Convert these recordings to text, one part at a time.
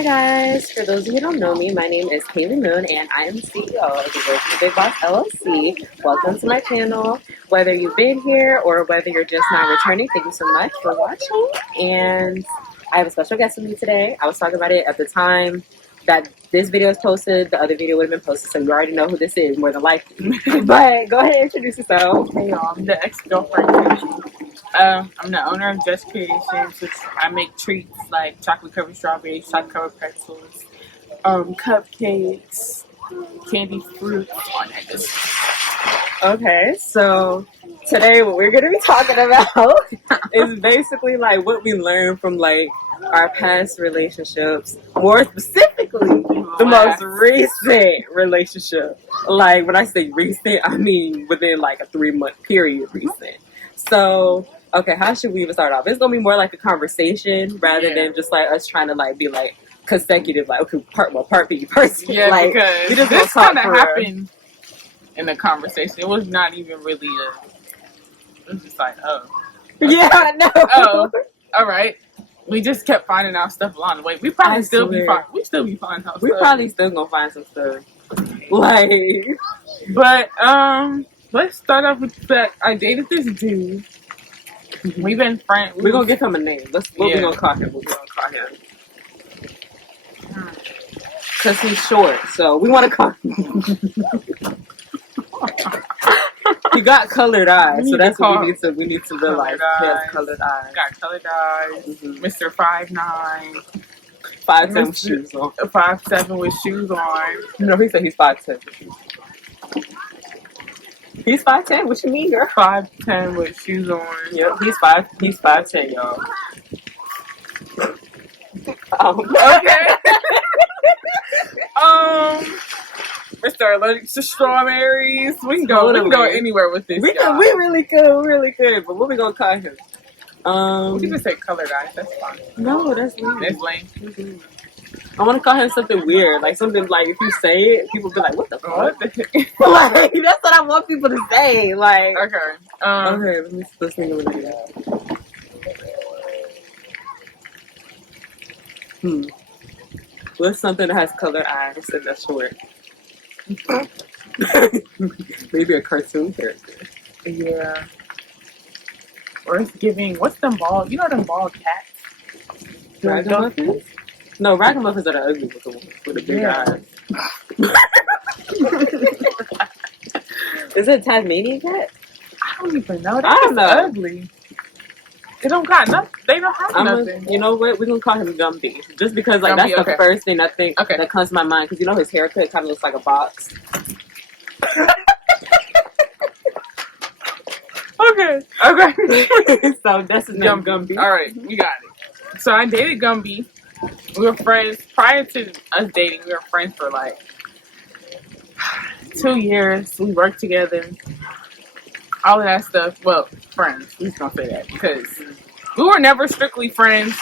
Hi guys, for those of you who don't know me, my name is Haelee Moon and I am the CEO of the Virtual Big Boss LLC. Welcome to my channel. Whether you've been here or whether you're just now returning, thank you so much for watching. And I have a special guest with me today. I was talking about it at the time that this video is posted. The other video would have been posted, so you already know who this is more than likely. But go ahead and introduce yourself. Hey y'all, I'm the ex-girlfriend Kenzie. I'm the owner of Just Creations, which I make treats like chocolate covered strawberries, chocolate covered pretzels, cupcakes, candy fruit, all that good stuff. Okay, so today what we're going to be talking about is basically like what we learned from like our past relationships, more specifically the most recent relationship. Like when I say recent, I mean within like a 3-month period recent. So, okay, how should we even start off? It's going to be more like a conversation rather than just like us trying to like be like consecutive, like okay, part B, part C. Yeah, like, because we just this kind of happened in the conversation. It was not even really it was just like, oh. Okay. Yeah, I know. Oh, all right. We just kept finding out stuff along the way. We probably still be finding out We stuff. probably still gonna find some stuff. Like, but let's start off with that. I dated this dude. We've been friends. We're gonna give him a name. What we gonna call him? What we gonna call him? Cause he's short, so we want to call him. He got colored eyes, so that's what we need to realize. He has colored eyes. Got colored eyes. Mm-hmm. Mr. 5'9", 5'10" with shoes on. 5'7" with shoes on. No, he said he's 5'10" with shoes. He's 5'10". What you mean, girl? 5'10" with shoes on. Yep, he's 5'10", y'all. Okay. Mr. Allergic to strawberries. We can go anywhere with this. We really could. But what we gonna call him? We can just say colored eyes. That's fine. No, that's lame. That's lame. I want to call him something weird, like something like if you say it, people be like, "What the fuck?" What the like that's what I want people to say. Like, okay, okay, let's think of it. What's something that has colored eyes and that's short? Maybe a cartoon character. Yeah. Or it's giving. What's them bald? You know them bald cats? Ragamuffins? No, ragamuffins are the ugly ones with the big eyes. Is it a Tasmanian cat? I don't even know. I don't know. Ugly. They don't got nothing. They don't have nothing. You know what? We're gonna call him Gumby, just because like Gumby, that's the first thing I think that comes to my mind. Because you know his haircut kind of looks like a box. Okay. So that's his name, Gumby. All right, we got it. So I dated Gumby. We were friends prior to us dating. We were friends for like 2 years. We worked together. All of that stuff. Well, friends. We're just gonna say that because we were never strictly friends.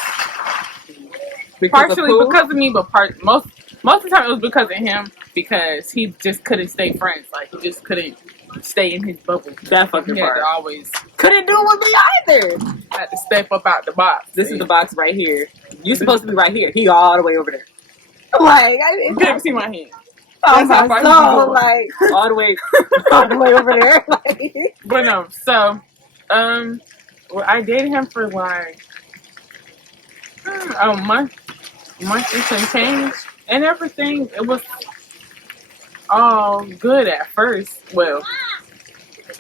Partially because of me, but most of the time it was because of him. Because he just couldn't stay friends. Like he just couldn't stay in his bubble. That fucking part. Always couldn't do it with me either. Had to step up out the box. This is the box right here. You're supposed to be right here. He all the way over there. Like you can't see my hand. That's how far like all the way over there. Like. But no, so well, I dated him for like a month and some change, and everything. It was all good at first. Well,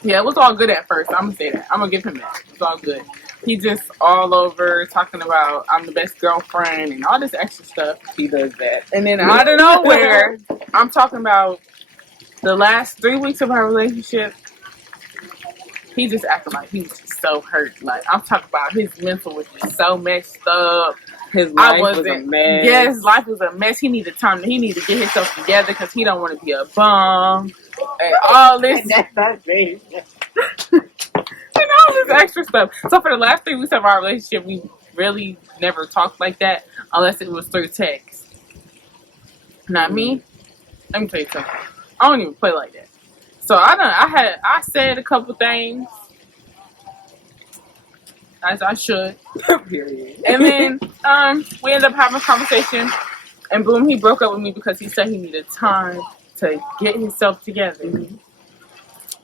yeah, it was all good at first. I'm gonna say that. I'm gonna give him that. It was all good. He just all over talking about I'm the best girlfriend and all this extra stuff. He does that. And then out of nowhere, I'm talking about the last 3 weeks of our relationship. He just acted like he was just so hurt. Like I'm talking about his mental was just so messed up. His life was a mess. Yeah, his life was a mess. He needed time. He needed to get himself together because he don't want to be a bum and all this. And all this extra stuff. So for the last 3 weeks of our relationship, we really never talked like that unless it was through text. Not me. Let me tell you something. I don't even play like that. So I said a couple things as I should. Period. And then we ended up having a conversation And boom, he broke up with me because he said he needed time to get himself together. Mm-hmm.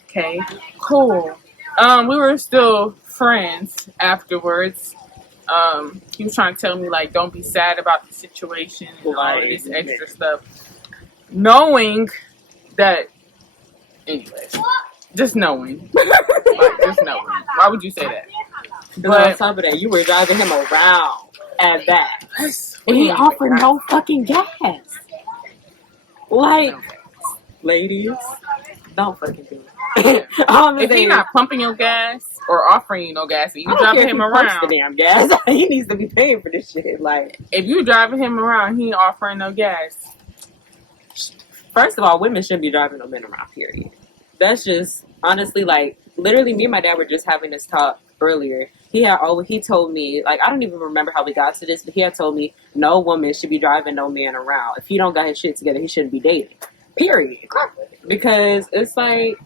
Okay, cool. We were still friends afterwards. He was trying to tell me like, don't be sad about the situation and all of this extra stuff, knowing that. Anyways, just knowing, like, just knowing. Why would you say that? But on top of that, you were driving him around at that, and he offered no fucking gas. Like, ladies, don't fucking do it. If he's not pumping your gas or offering you no gas, if you driving him around, the damn gas. He needs to be paying for this shit. Like, if you driving him around, he ain't offering no gas. First of all, women shouldn't be driving no men around. Period. That's just honestly, like, literally, me and my dad were just having this talk earlier. He told me, like, I don't even remember how we got to this, but he had told me no woman should be driving no man around. If he don't got his shit together, he shouldn't be dating. Period. Because it's like,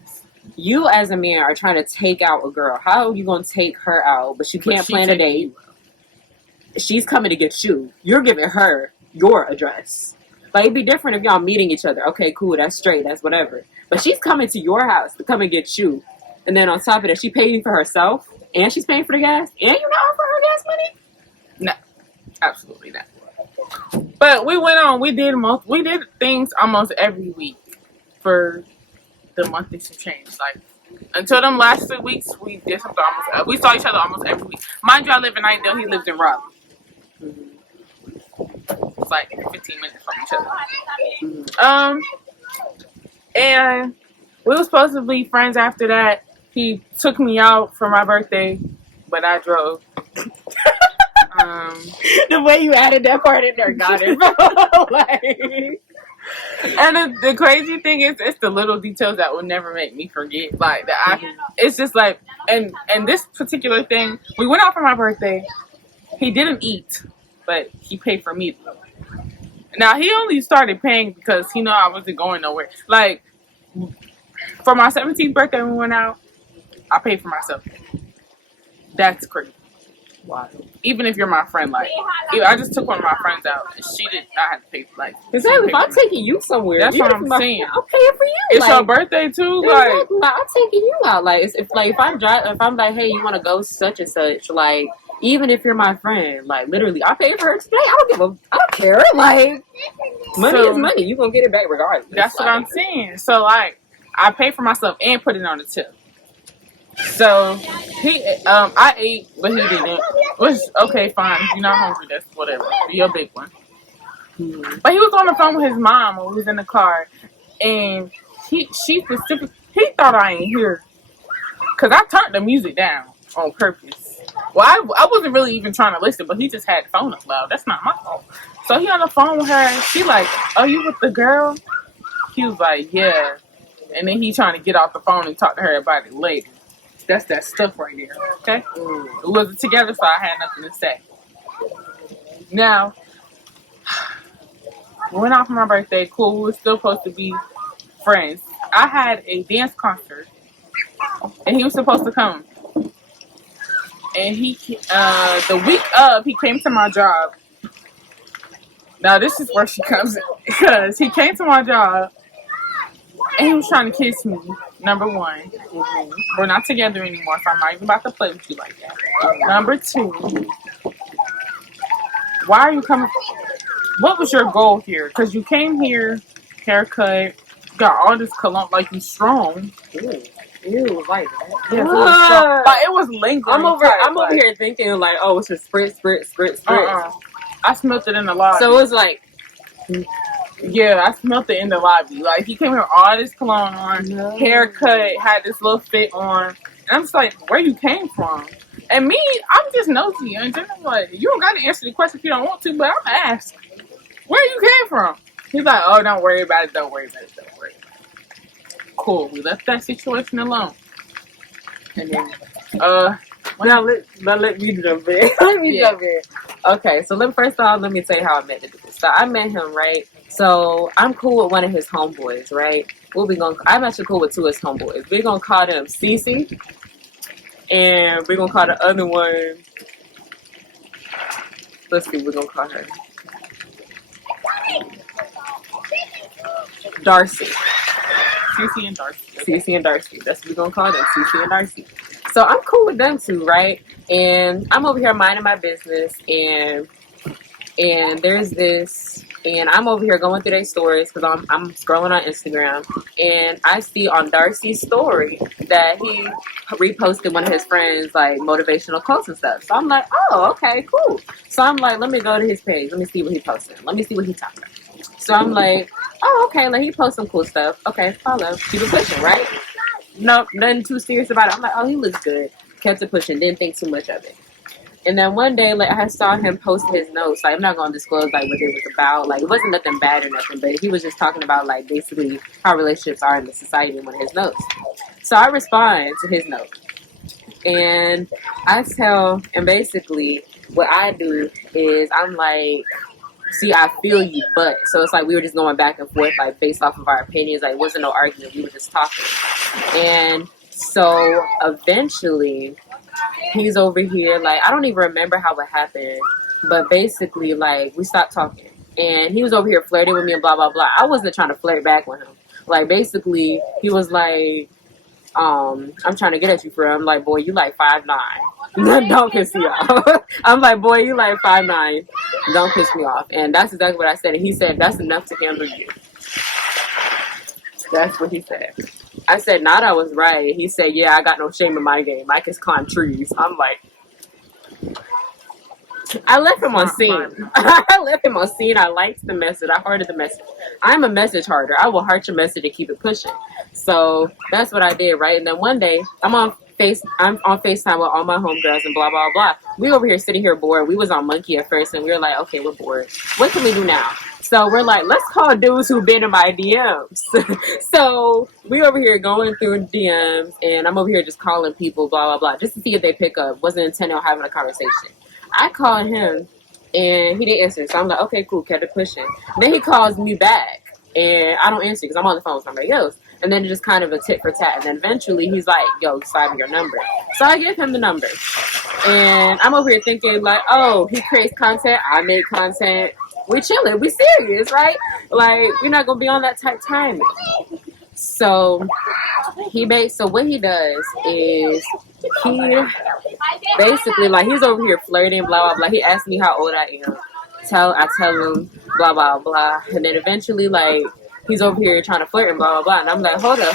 you as a man are trying to take out a girl. How are you going to take her out, but you can't plan a date? She's coming to get you. You're giving her your address. Like, it'd be different if y'all meeting each other. Okay, cool, that's straight, that's whatever. But she's coming to your house to come and get you. And then on top of that, she paying for herself, and she's paying for the gas, and you not offering her gas money? No, absolutely not. But we went on. We did things almost every week for the month and some change. Like, until them last 2 weeks, we did something almost. We saw each other almost every week. Mind you, I live in Idale. He lives in Raleigh. It's like 15 minutes from each other. And we were supposed to be friends after that. He took me out for my birthday, but I drove. The way you added that part in there got it. Like, and the crazy thing is, it's the little details that will never make me forget. Like that, it's just like, and this particular thing, we went out for my birthday. He didn't eat, but he paid for me. Now he only started paying because he knew I wasn't going nowhere. Like, for my 17th birthday, we went out. I paid for myself. That's crazy. Wow. Even if you're my friend, like, I just took one of my friends out, and she did not have to pay for, like, exactly. If I'm taking you somewhere, that's what I'm saying. I'm paying for you. It's like, your birthday too, exactly. Like, I'm taking you out. Like, if I'm like, hey, you want to go such and such, like, even if you're my friend, like, literally, I pay for her today. I don't care. Like, money is money. You gonna get it back regardless. That's what I'm saying. So, like, I pay for myself and put it on the tip. So I ate, but he didn't. Which, okay, fine. If you're not hungry, that's whatever. You're a big one. But he was on the phone with his mom when we was in the car, and he thought I ain't here, cause I turned the music down on purpose. Well, I wasn't really even trying to listen, but he just had the phone up loud. That's not my fault. So he on the phone with her. She like, "Oh, you with the girl?" He was like, "Yeah," and then he trying to get off the phone and talk to her about it later. That's that stuff right there, okay? We wasn't together, so I had nothing to say. Now, we went out for my birthday. Cool, we were still supposed to be friends. I had a dance concert, and he was supposed to come. And the week of, he came to my job. Now, this is where she comes in. Because he came to my job, and he was trying to kiss me, number one. We're not together anymore, so I'm not even about to play with you like that. Number two, why are you coming? What was your goal here? Because you came here, haircut, got all this cologne, like you strong. Ew, like that. Yes, it was strong. Like, it was lingering. I'm over here thinking like, oh, it's just spritz. I smelled it in the lobby. So it was like, yeah, I smelled it in the lobby. Like, he came here with all this cologne on, haircut, had this little fit on. And I'm just like, where you came from? And me, I'm just nosy. And I'm like, you don't got to answer the question if you don't want to, but I'm asked, where you came from? He's like, oh, don't worry about it. Cool. We left that situation alone. And then, now let me jump in. Jump in. Okay, so first of all, let me tell you how I met the dude. So I met him, right? So I'm cool with one of his homeboys, right? I'm actually cool with two of his homeboys. We're gonna call them Cece, and we're gonna call the other one. Let's see, we're gonna call her Darcy. Cece and Darcy. Okay. Cece and Darcy. That's what we're gonna call them, Cece and Darcy. So I'm cool with them too, right? And I'm over here minding my business, and there's this, and I'm over here going through their stories because I'm scrolling on Instagram, and I see on Darcy's story that he reposted one of his friends like motivational quotes and stuff. So I'm like, oh, okay, cool. So I'm like, let me go to his page. Let me see what he posted. Let me see what he talking about. So I'm like, oh, okay, like he posts some cool stuff. Okay, follow. Keep it pushing, right? Nope, nothing too serious about it. I'm like, oh, he looks good. Kept it pushing. Didn't think too much of it. And then one day, like I saw him post his notes. Like I'm not gonna disclose like what it was about. Like it wasn't nothing bad or nothing, but he was just talking about like basically how relationships are in the society in one of his notes. So I respond to his note, and I tell, and basically what I do is I'm like, see, I feel you, but so it's like we were just going back and forth like based off of our opinions. Like it wasn't no argument. We were just talking, and so eventually he's over here, like, I don't even remember how it happened, but basically, like, we stopped talking. And he was over here flirting with me and blah, blah, blah. I wasn't trying to flirt back with him. Like, basically, he was like, I'm trying to get at you for him. I'm like, boy, you like 5'9". Don't piss me off. I'm like, boy, you like 5'9". Don't piss me off. And that's exactly what I said. And he said, that's enough to handle you. That's what he said. I said, not I was right. He said, yeah, I got no shame in my game. I can climb trees. I'm like, I left him on scene. I left him on scene. I liked the message. I hearted the message. I'm a message harder. I will heart your message and keep it pushing. So that's what I did, right? And then one day, I'm on FaceTime with all my homegirls and blah, blah, blah. We over here sitting here bored. We was on Monkey at first, and we were like, okay, we're bored. What can we do now? So we're like, let's call dudes who've been in my DMs. So we over here going through DMs, and I'm over here just calling people, blah, blah, blah, just to see if they pick up. Wasn't intending on having a conversation. I called him, and he didn't answer. So I'm like, okay, cool, kept it pushing. Then he calls me back, and I don't answer because I'm on the phone with somebody else. And then just kind of a tit for tat. And then eventually he's like, yo, slide me your number. So I give him the number. And I'm over here thinking like, oh, he creates content. I make content. We chilling. We serious, right? Like, we're not going to be on that tight timing. So so what he does is he basically, like, he's over here flirting, blah, blah, blah. He asks me how old I am. I tell him, blah, blah, blah. And then eventually, like, he's over here trying to flirt and blah, blah, blah. And I'm like, hold up.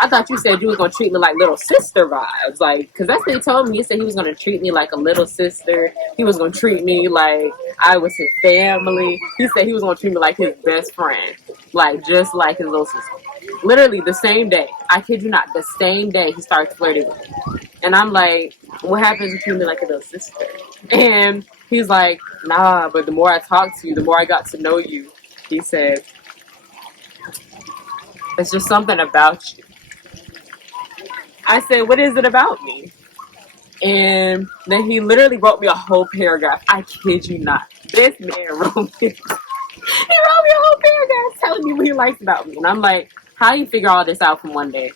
I thought you said you was going to treat me like little sister vibes. Like, because that's what he told me. He said he was going to treat me like a little sister. He was going to treat me like I was his family. He said he was going to treat me like his best friend. Like, just like his little sister. Literally the same day. I kid you not. The same day he starts flirting with me. And I'm like, what happens if you treat me like a little sister? And he's like, nah, but the more I talk to you, the more I got to know you. He said, it's just something about you. I said, what is it about me? And then he literally wrote me a whole paragraph. I kid you not. This man wrote me. He wrote me a whole paragraph telling me what he likes about me. And I'm like, how do you figure all this out from one day?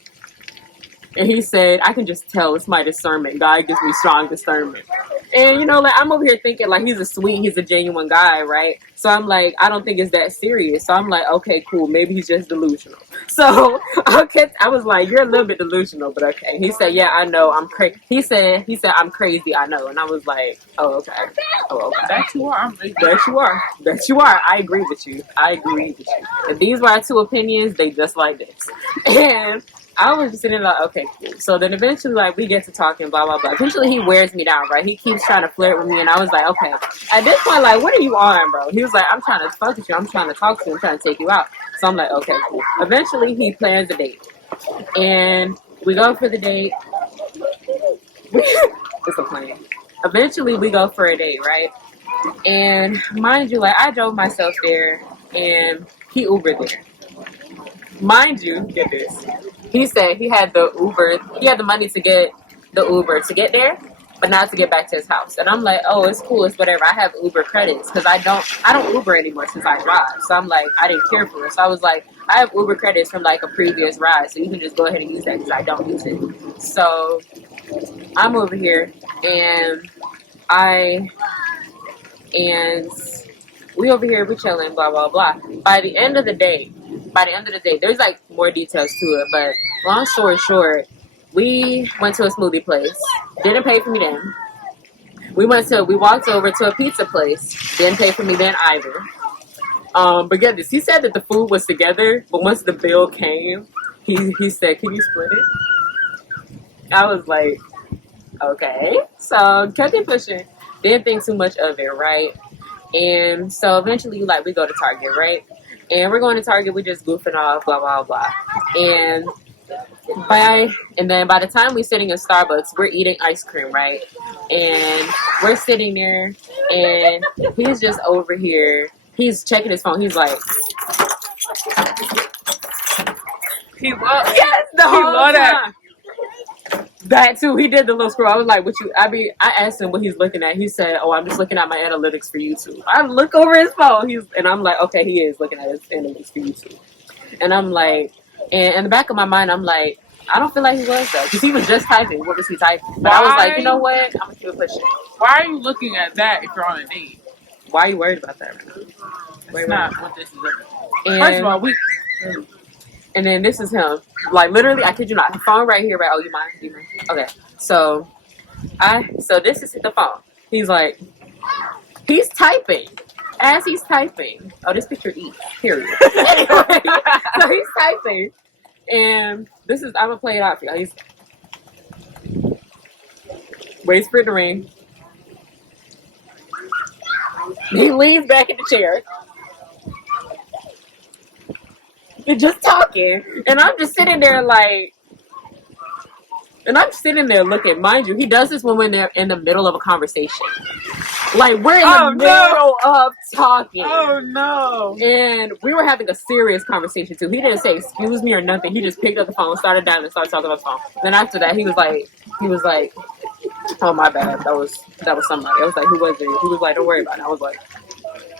And he said, I can just tell it's my discernment. God gives me strong discernment. And, you know, like, I'm over here thinking, like, he's a genuine guy, right? So I'm like, I don't think it's that serious. So I'm like, okay, cool. Maybe he's just delusional. So, okay, I was like, you're a little bit delusional, but okay. He said, yeah, I know. I'm crazy. He said, I'm crazy. I know. And I was like, oh, okay. That you are. That you are. I agree with you. If these were our two opinions, they just like this. And I was just sitting there like, okay, cool. So then eventually, like, we get to talking, blah, blah, blah. Eventually, he wears me down, right? He keeps trying to flirt with me, and I was like, okay. At this point, like, what are you on, bro? He was like, I'm trying to fuck with you. I'm trying to talk to you. I'm trying to take you out. So I'm like, okay, cool. Eventually, he plans a date. And we go for the date. It's a plan. Eventually, we go for a date, right? And mind you, like, I drove myself there, and he Ubered there. Mind you, get this. He said he had the money to get the Uber to get there, but not to get back to his house. And I'm like, oh, it's cool, it's whatever. I have Uber credits because I don't Uber anymore since I drive. So I'm like, I didn't care for it. So I was like, I have Uber credits from like a previous ride, so you can just go ahead and use that because I don't use it. So I'm over here, and we over here, we chilling, blah, blah, blah. By the end of the day, by the end of the day, there's like more details to it, but long story short, we went to a smoothie place. Didn't pay for me then. We walked over to a pizza place. Didn't pay for me then either. But get this, he said that the food was together, but once the bill came, he said, "Can you split it?" I was like, okay. So kept it pushing. Didn't think too much of it, right? And so eventually, like, we go to Target, right? And we're going to Target, we just goofing off, blah, blah, blah. And then by the time we're sitting in Starbucks, we're eating ice cream, right? And we're sitting there, and he's just over here. He's checking his phone. He's like, He was. yes, the He whole love that. time. That too. He did the little scroll. I was like, "What you?" I asked him what he's looking at. He said, "Oh, I'm just looking at my analytics for YouTube." I look over his phone. And I'm like, "Okay, he is looking at his analytics for YouTube." And I'm like, and in the back of my mind, I'm like, I don't feel like he was though, because he was just typing. What was he typing? But I was like, you know what? I'm gonna keep it pushing. Why are you looking at that if you're on a date? Why are you worried about that right now? It's not what this is about. And, First of all, and then this is him. Like, literally, I kid you not. The phone right here, right? Oh, you mind? You mind? Okay. So this is the phone. He's like, he's typing. As he's typing. Oh, this picture eats. Period. Anyway, so he's typing. And this is, I'm going to play it out for you. He's waits for it to ring. He leans back in the chair. You're just talking, and I'm just sitting there like, and I'm sitting there looking. Mind you, he does this when we're in the middle of a conversation. Like, we're in the middle of talking. Oh no! And we were having a serious conversation too. He didn't say excuse me or nothing. He just picked up the phone, started dialing, and started talking about the phone. Then after that, he was like, "Oh my bad, that was somebody." I was like, "Who was it?" He was like, "Don't worry about it." I was like,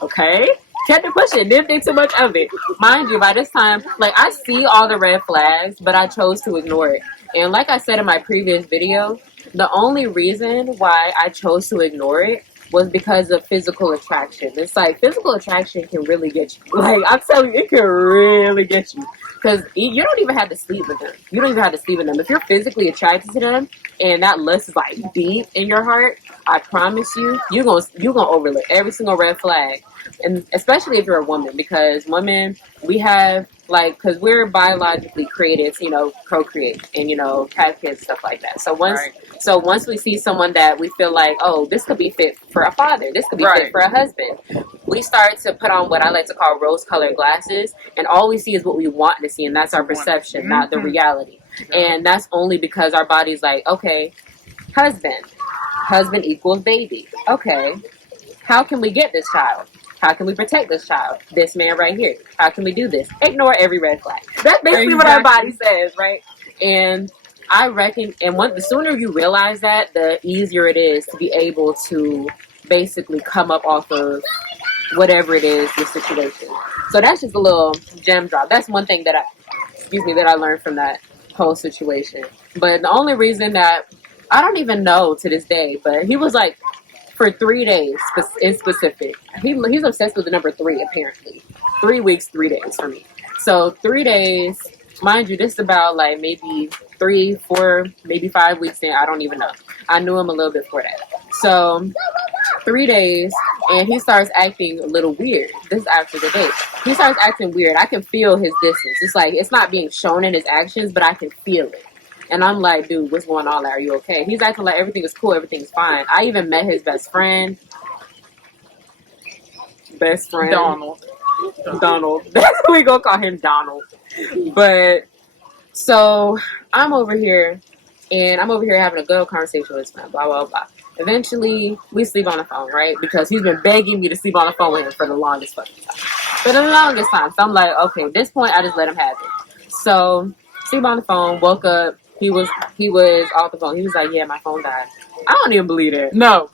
"Okay." Kept it pushing, didn't think too much of it. Mind you, by this time, like, I see all the red flags, but I chose to ignore it. And like I said in my previous video, the only reason why I chose to ignore it was because of physical attraction. It's like, physical attraction can really get you. Like, I'm telling you, it can really get you. Because you don't even have to sleep with them. You don't even have to sleep with them. If you're physically attracted to them, and that lust is, like, deep in your heart, I promise you, you're gonna overlook every single red flag. And especially if you're a woman, because women, we have, like, because we're biologically created to, procreate and, have kids, stuff like that. So once we see someone that we feel like, oh, this could be fit for a father, this could be fit for a husband, we start to put on what I like to call rose-colored glasses, and all we see is what we want to see, and that's our perception, not the reality. And that's only because our body's like, okay, husband equals baby. Okay, how can we get this child? How can we protect this child? This man right here. How can we do this? Ignore every red flag. That's basically what our body says, right? And I reckon, the sooner you realize that, the easier it is to be able to basically come up off of whatever it is, the situation. So that's just a little gem drop. That's one thing that I learned from that whole situation. But the only reason that, I don't even know to this day, but he was like, for 3 days in specific. He's obsessed with the number 3, apparently. 3 weeks, 3 days for me. So 3 days, mind you, this is about like maybe 3, 4, maybe 5 weeks in. I don't even know. I knew him a little bit before that. So 3 days, and he starts acting a little weird. This is after the date. He starts acting weird. I can feel his distance. It's like, it's not being shown in his actions, but I can feel it. And I'm like, dude, what's going on? Are you okay? He's acting like everything is cool, everything's fine. I even met his best friend. Donald. That's what we gonna call him, Donald. But, so, I'm over here having a good conversation with his friend, blah, blah, blah. Eventually, we sleep on the phone, right? Because he's been begging me to sleep on the phone with him for the longest fucking time. For the longest time. So I'm like, okay, at this point, I just let him have it. So, sleep on the phone, woke up. He was off the phone. He was like, yeah, my phone died. I don't even believe it. No,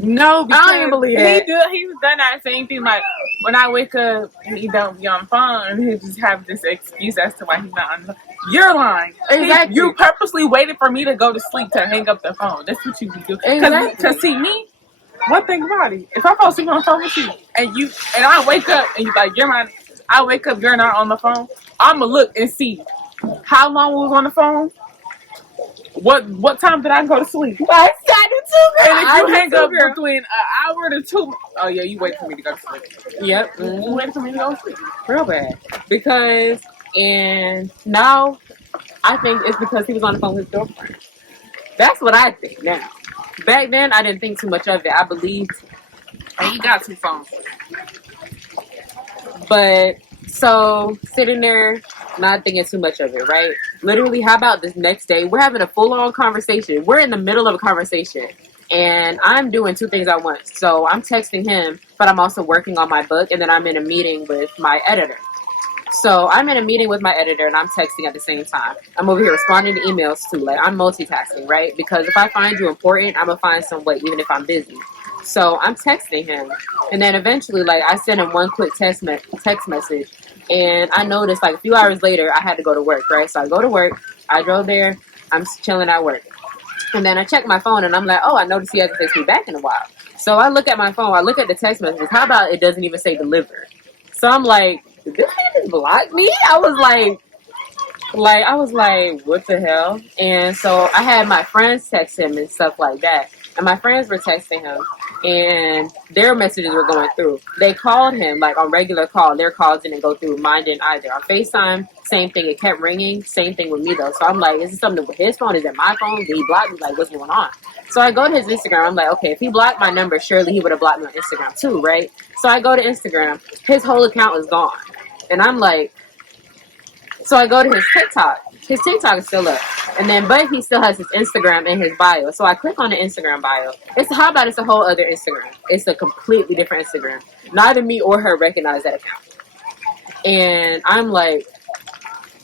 I don't even believe it. He's done that same thing. Like, when I wake up and he don't be on the phone, he just have this excuse as to why he's not on the phone. You're lying. Exactly. You purposely waited for me to go to sleep to hang up the phone. That's what you do. Exactly. Because see, me, one thing about it, if I fall asleep on the phone with you, and I wake up and you like, you're my, I wake up, you're not on the phone, I'ma look and see how long we was on the phone. What time did I go to sleep? I do too, girl. And if you hang up between an hour to 2, oh yeah, you wait for me to go to sleep. Yep. You wait for me to go to sleep. Real bad. Because, and now I think it's because he was on the phone with his girlfriend. That's what I think now. Back then, I didn't think too much of it. I believed. And he got 2 phones. But, so, sitting there, not thinking too much of it, right? Literally, how about this next day? We're having a full-on conversation. We're in the middle of a conversation. And I'm doing 2 things at once. So, I'm texting him, but I'm also working on my book. And then I'm in a meeting with my editor. So, I'm in a meeting with my editor, and I'm texting at the same time. I'm over here responding to emails, too. Like, I'm multitasking, right? Because if I find you important, I'm going to find some way, even if I'm busy. So, I'm texting him. And then eventually, like, I sent him one quick text message. And I noticed, like, a few hours later, I had to go to work, right? So, I go to work. I drove there. I'm chilling at work. And then I check my phone, and I'm like, oh, I noticed he hasn't texted me back in a while. So, I look at my phone. I look at the text messages. How about it doesn't even say delivered? So, I'm like, did this man just block me? I was like, what the hell? And so I had my friends text him and stuff like that. And my friends were texting him, and their messages were going through. They called him, like, on regular call. Their calls didn't go through. Mine didn't either. On FaceTime, same thing. It kept ringing. Same thing with me, though. So I'm like, is it something with his phone? Is it my phone? Did he block me? Like, what's going on? So I go to his Instagram. I'm like, okay, if he blocked my number, surely he would have blocked me on Instagram, too, right? So I go to Instagram. His whole account is gone. And I'm like, so I go to his TikTok. His TikTok is still up. And then, but he still has his Instagram in his bio. So I click on the Instagram bio. How about it's a whole other Instagram? It's a completely different Instagram. Neither me or her recognize that account. And I'm like,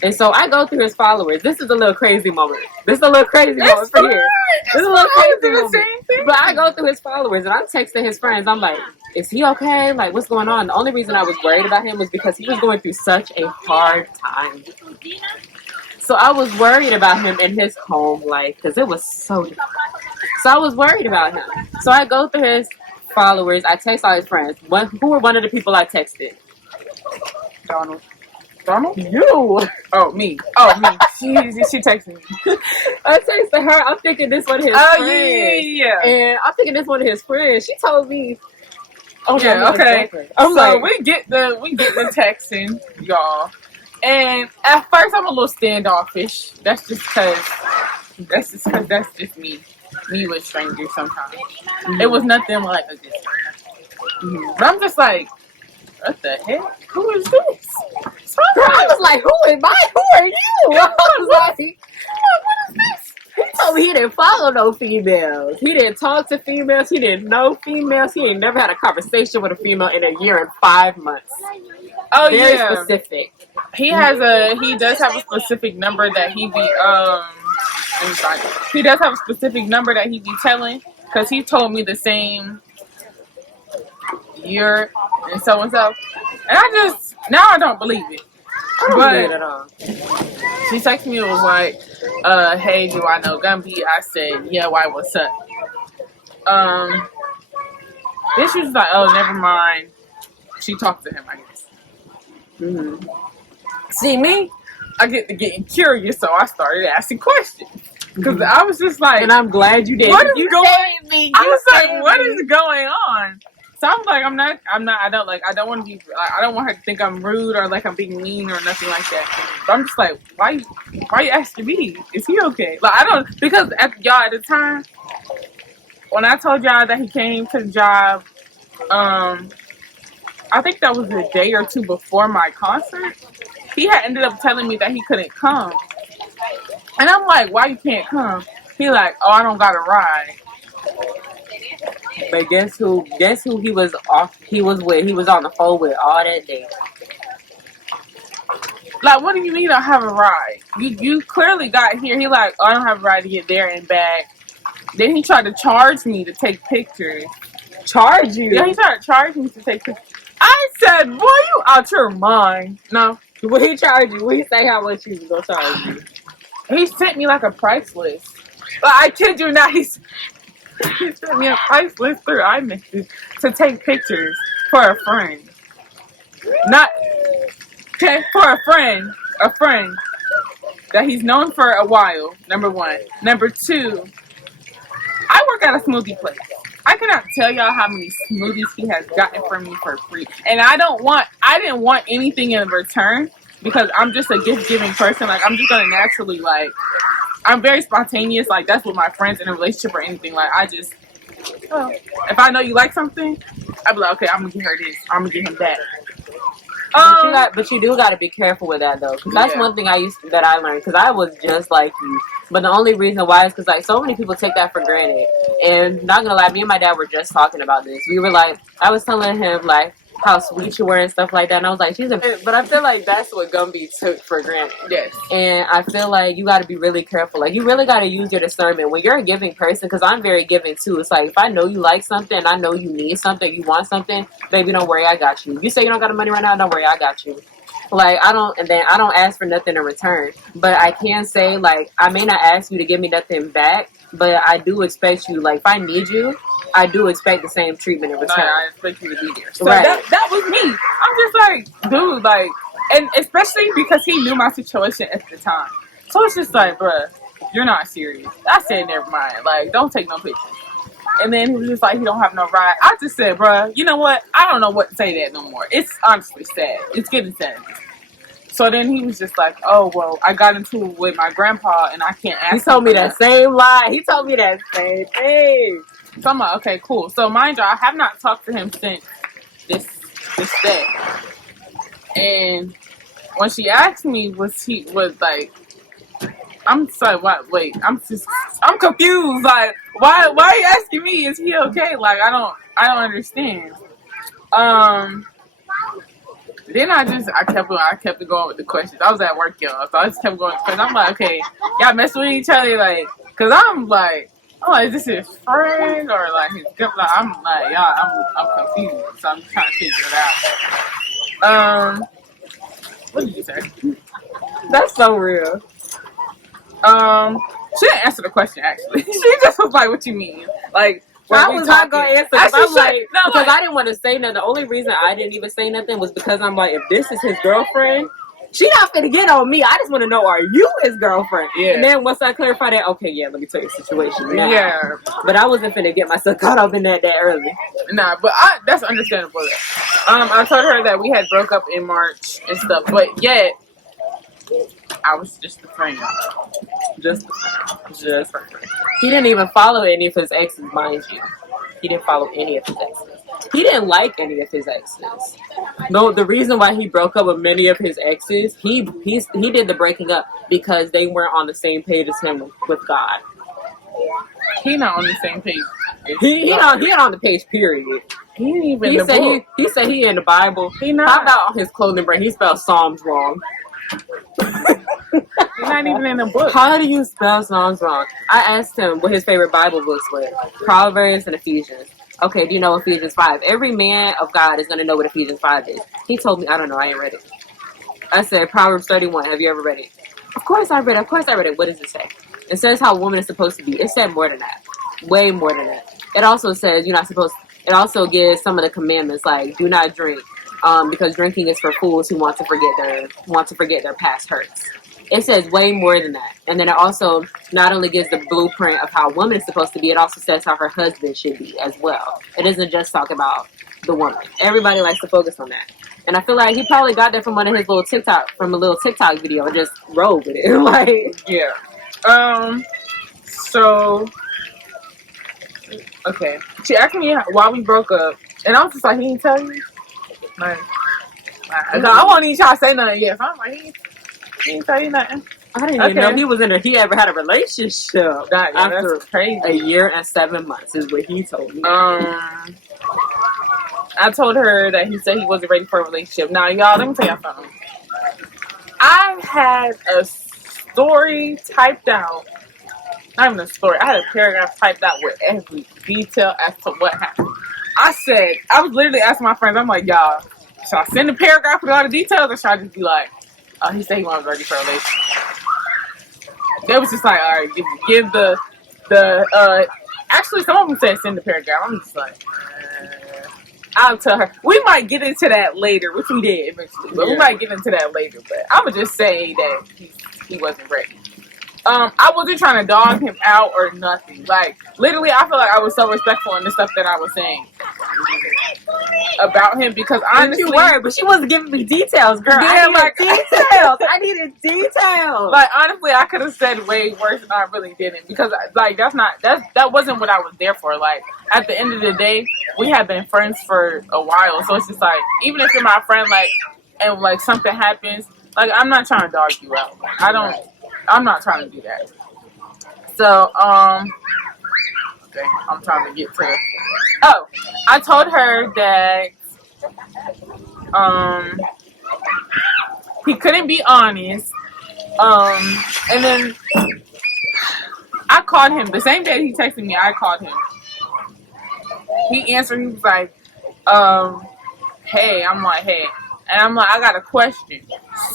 and so I go through his followers. This is a little crazy moment. This is a little crazy moment for here. This is a little crazy moment. But I go through his followers, and I'm texting his friends. I'm like, is he okay? Like, what's going on? The only reason I was worried about him was because he was going through such a hard time. So I was worried about him in his home life because it was so difficult. So I was worried about him. So I go through his followers. I text all his friends. Who were one of the people I texted? Donald? You. Oh, me. She texted me. I texted her. I'm thinking this one of his friends. Yeah. And I'm thinking this one of his friends. She told me. Oh, yeah, okay. I'm so like, we get the texting, y'all. And at first I'm a little standoffish. That's just me. Me with strangers sometimes. Mm-hmm. It was nothing like a good mm-hmm. But I'm just like, what the heck? Who is this? I was like, who am I? Who are you? I was like, what is this? He told me he didn't follow no females. He didn't talk to females. He didn't know females. He ain't never had a conversation with a female in a year and 5 months. Oh, very yeah. specific. He does have a specific number that he be he does have a specific number that he be telling, because he told me the same year and so and so. And I don't believe it. I don't believe it at all. She texted me and was like, hey, do I know Gumby? I said, yeah, why, what's up? Then she was like, oh, never mind. She talked to him, I guess. Mm-hmm. See, me, I get to getting curious, so I started asking questions. Because I was just like... And I'm glad you did. What is going on? What is going on? So I'm like, I don't want to be, I don't want her to think I'm rude or like I'm being mean or nothing like that. But I'm just like, why you asking me? Is he okay? Like, because at the time, when I told y'all that he came to the job, I think that was a day or two before my concert. He had ended up telling me that he couldn't come. And I'm like, why you can't come? He like, oh, I don't got a ride. But guess who he was off? He was on the phone with all that day. Like, what do you mean I have a ride? You clearly got here. He like, oh, I don't have a ride to get there and back. Then he tried to charge me to take pictures. Charge you? Yeah, he tried to charge me to take pictures. I said, boy, you out your mind. No. What he charge you? What he say how much he was gonna charge you? He sent me like a price list. But I kid you not, he sent me a price list through iMessage to take pictures for a friend. Not for a friend a friend that he's known for a while, number one. Number two, I work at a smoothie place. I cannot tell y'all how many smoothies he has gotten from me for free. And I didn't want anything in return because I'm just a gift giving person. Like, I'm just gonna naturally, like, I'm very spontaneous. Like, that's with my friends in a relationship or anything. Like, if I know you like something, I'd be like, okay, I'm gonna give her this. I'm gonna give him that. But you do got to be careful with that though, because that's one thing that I learned. Because I was just like you, but the only reason why is because like so many people take that for granted. And not gonna lie, me and my dad were just talking about this. We were like, I was telling him like how sweet you were and stuff like that, and I was like, but I feel like that's what Gumby took for granted. Yes. And I feel like you got to be really careful. Like, you really got to use your discernment when you're a giving person, because I'm very giving too. It's like, if I know you like something and I know you need something, you want something, baby, don't worry, I got you. You say you don't got the money right now, don't worry, I got you. Like, I don't ask for nothing in return. But I can say, like, I may not ask you to give me nothing back, but I do expect you, like, if I need you, I do expect the same treatment in return. I expect you to be there. So that was me. I'm just like, dude, like, and especially because he knew my situation at the time. So it's just like, bruh, you're not serious. I said, never mind. Like, don't take no pictures. And then he was just like, he don't have no ride. I just said, bruh, you know what? I don't know what to say that no more. It's honestly sad. It's getting sad. So then he was just like, oh, well, I got into it with my grandpa and I can't ask him. He told me that same lie. He told me that same thing. So I'm like, okay, cool. So mind you, I have not talked to him since this day. And when she asked me, I'm sorry, what? Wait, I'm confused. Like, why are you asking me? Is he okay? Like, I don't understand. Then I kept going with the questions. I was at work, y'all, so I just kept going because I'm like, okay, y'all messing with each other, like, cause I'm like, is this his friend or like his girlfriend? Like, I'm like, y'all, I'm confused, so I'm trying to figure it out. What did you say? That's so real. She didn't answer the question actually. She just was like, "What you mean?" Like, I was not gonna answer because because I didn't want to say nothing. The only reason I didn't even say nothing was because I'm like, if this is his girlfriend, she not finna get on me. I just want to know, are you his girlfriend? Yeah. And then once I clarify that, okay, yeah, let me tell you the situation now. Yeah. But I wasn't finna get myself caught up in that early. Nah, but that's understandable. I told her that we had broke up in March and stuff, but yet I was just a friend. Just a friend. He didn't even follow any of his exes, mind you. He didn't follow any of his exes. He didn't like any of his exes. No, the reason why he broke up with many of his exes, he did the breaking up because they weren't on the same page as him with God. He not on the same page. He not on the page, period. He ain't even in the book. He said he in the Bible. He not. How about on his clothing brand? He spelled Psalms wrong. He's not even in the book. How do you spell Psalms wrong? I asked him what his favorite Bible books were. Proverbs and Ephesians. Okay, do you know Ephesians 5? Every man of God is going to know what Ephesians 5 is. He told me, I don't know, I ain't read it. I said, Proverbs 31, have you ever read it? Of course I read it. What does it say? It says how a woman is supposed to be. It said more than that. Way more than that. It also says you're not supposed to. It also gives some of the commandments, like do not drink, because drinking is for fools who want to forget their past hurts. It says way more than that. And then it also not only gives the blueprint of how a woman is supposed to be, it also says how her husband should be as well. It doesn't just talk about the woman. Everybody likes to focus on that. And I feel like he probably got that from one of his little TikTok video and just rolled with it. Like, yeah. So, okay. She asked me why we broke up, and I was just like, he didn't tell you? Like, I won't even try to say nothing yet. So I'm like, he didn't tell you nothing. I didn't even know he ever had a relationship. After crazy. A year and 7 months is what he told me. I told her that he said he wasn't ready for a relationship. Now, y'all, let me tell y'all something. I had a story typed out. Not even a story. I had a paragraph typed out with every detail as to what happened. I was literally asking my friends, I'm like, y'all, should I send a paragraph with all the details or should I just be like, he said he wasn't ready for a relationship? They was just like, all right, give the actually some of them said send the paragraph. I'm just like, I'll tell her. We might get into that later, which we did eventually, but we might get into that later. But I would just say that he wasn't ready. I wasn't trying to dog him out or nothing. Like, literally, I feel like I was so respectful in the stuff that I was saying about him because honestly, you were, but she wasn't giving me details, girl. Yeah, Details. I needed details. Like, honestly, I could have said way worse, and I really didn't because, like, that wasn't what I was there for. Like, at the end of the day, we have been friends for a while, so it's just like, even if you're my friend, like, and like something happens, like, I'm not trying to dog you out. I'm not trying to do that. So, okay, I'm trying to get to. Oh, I told her that he couldn't be honest. And then I called him the same day he texted me. I called him. He answered. He was like, "Hey." I'm like, "Hey," and I'm like, "I got a question."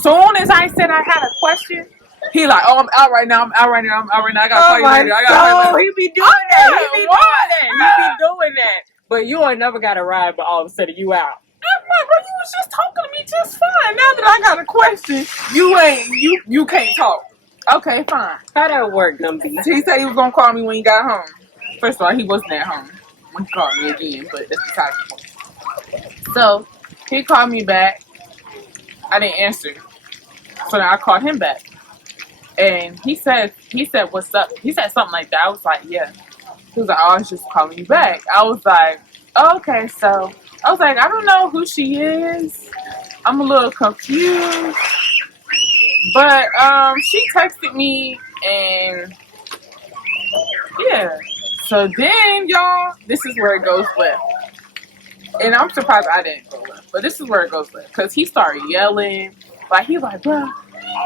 Soon as I said I had a question, he like, "Oh, I'm out right now. I gotta call you later. I gotta call you later." He be doing that. He be doing that. But you ain't never got a ride, but all of a sudden you out. I'm like, bro, you was just talking to me just fine. Now that I got a question, you can't talk. Okay, fine. How that work, Gumby? He said he was gonna call me when he got home. First of all, he wasn't at home when he called me again, but that's besides the point. So he called me back. I didn't answer. So then I called him back. And he said, "What's up?" He said something like that. I was like, "Yeah." He was like, "Oh, I was just calling you back." I was like, oh, "Okay, so." I was like, "I don't know who she is. I'm a little confused." But she texted me and yeah. So then y'all, this is where it goes left. And I'm surprised I didn't go left. But this is where it goes left. Because he started yelling. Like, he like, "Bro,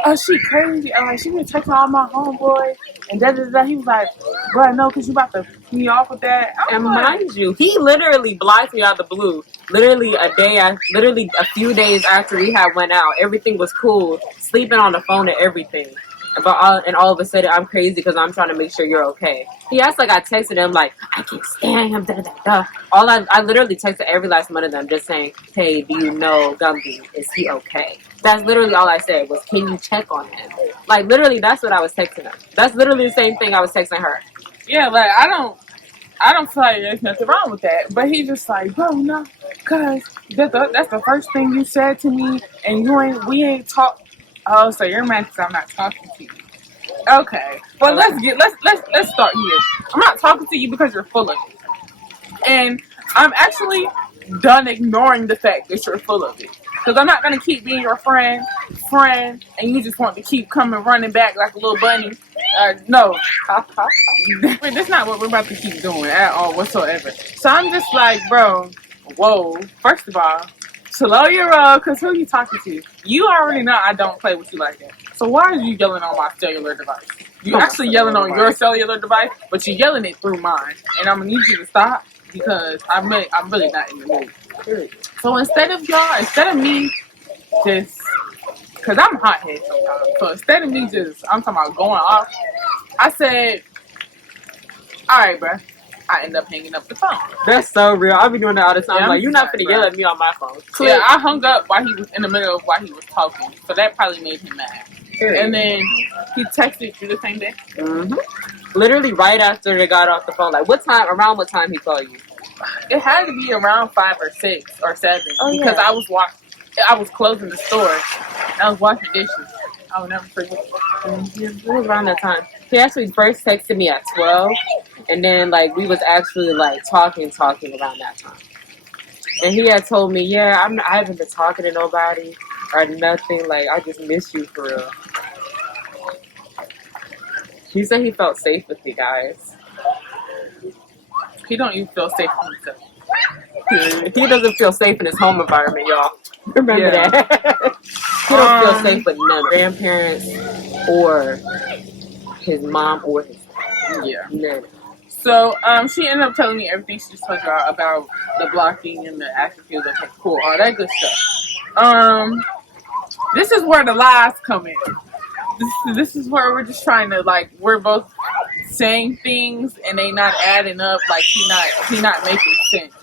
oh, she crazy. Like, she been texting all my homeboys." And da-da-da. He was like, "Bro, no, because you about to piss me off with that." And mind you, he literally blocked me out of the blue. Literally a few days after we had went out. Everything was cool. Sleeping on the phone and everything. And all of a sudden, I'm crazy because I'm trying to make sure you're okay. He asked like I texted him like, "I can't stand him." Da, da, da. I literally texted every last one of them just saying, "Hey, do you know Gumby? Is he okay?" That's literally all I said was, "Can you check on him?" Like, literally, that's what I was texting him. That's literally the same thing I was texting her. Yeah, like, I don't feel like there's nothing wrong with that. But he just like, "Bro, no, because that's the first thing you said to me, and we ain't talk." Oh, so you're mad because I'm not talking to you. Okay, but let's start here. I'm not talking to you because you're full of it, and I'm actually done ignoring the fact that you're full of it. Because I'm not gonna keep being your friend, and you just want to keep coming running back like a little bunny. No, that's not what we're about to keep doing at all whatsoever. So I'm just like, bro, whoa. First of all, slow your roll, because who you talking to? You already know I don't play with you like that. So why are you yelling on my cellular device? You actually yelling on your cellular device, but you're yelling it through mine. And I'm going to need you to stop because I'm really not in the mood. So instead of me just, because I'm hothead sometimes. So instead of me just, I'm talking about going off, I said, "All right, bro." I end up hanging up the phone. That's so real. I be doing that all the time. Yeah, like, you're not finna yell at me on my phone. Yeah, I hung up while he was in the middle of while he was talking. So that probably made him mad. And then he texted you the same day. Mm-hmm. Literally right after they got off the phone. Like, around what time he called you? It had to be around 5 or 6 or 7 because I was closing the store. I was washing dishes. I will never forget. It was around that time. He actually first texted me at 12, and then like we was actually like talking around that time. And he had told me, "Yeah, I haven't been talking to nobody or nothing. Like, I just miss you for real." He said he felt safe with you guys. He don't even feel safe with himself. He doesn't feel safe in his home environment, y'all. Remember that. He don't feel safe with none grandparents or his mom or his dad. Yeah. None. So she ended up telling me everything she just told you about the blocking and the action field, okay, cool, all that good stuff. This is where the lies come in. This is where we're just trying to, like, we're both saying things and they not adding up, like he not making sense.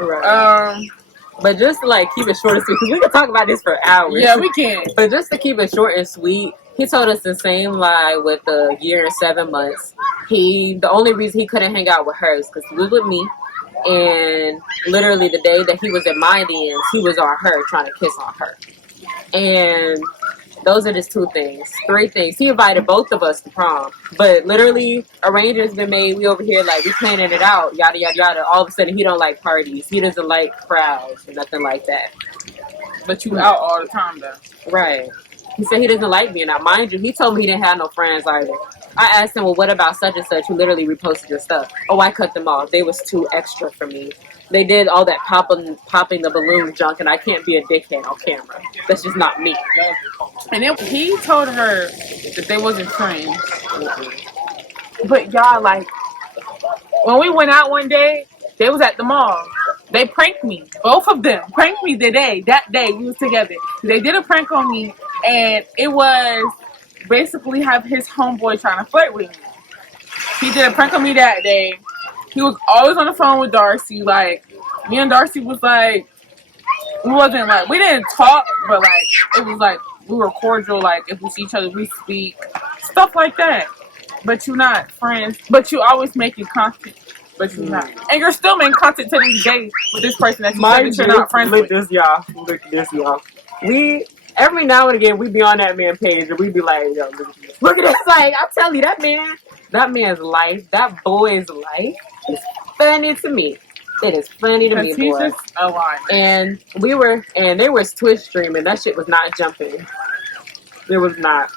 Right. But just to like keep it short and sweet, because we can talk about this for hours. Yeah, we can. But just to keep it short and sweet, he told us the same lie with the year and 7 months. The only reason he couldn't hang out with her is because he was with me. And literally the day that he was in my DMs, he was on her trying to kiss on her. And those are just 2 things. 3 things. He invited both of us to prom. But literally, arrangements been made. We over here, like, we planning it out. Yada, yada, yada. All of a sudden, he don't like parties. He doesn't like crowds or nothing like that. But you out all the time, though. Right. He said he doesn't like being out. Mind you, he told me he didn't have no friends either. I asked him, well, what about such and such who literally reposted your stuff? Oh, I cut them off. They was too extra for me. They did all that popping the balloon junk, and I can't be a dickhead on camera. That's just not me. And he told her that they wasn't friends. But y'all, like, when we went out one day, they was at the mall. They pranked me. Both of them pranked me that day we was together. They did a prank on me, and it was basically have his homeboy trying to flirt with me. He did a prank on me that day. He was always on the phone with Darcy. Like, me and Darcy was like, we didn't talk, but like, it was like, we were cordial. Like, if we see each other, we speak. Stuff like that. But you're not friends. But you always making content. But you're not. And you're still making content to this day with this person that you said that you're not friends with. Look this, y'all. We, every now and again, we be on that man's page and we be like, yo, look at this. Like, I'm telling you, that man's life, that boy's life is funny to me. It is funny to me, boy. A lie. And they was Twitch streaming. That shit was not jumping. It was not.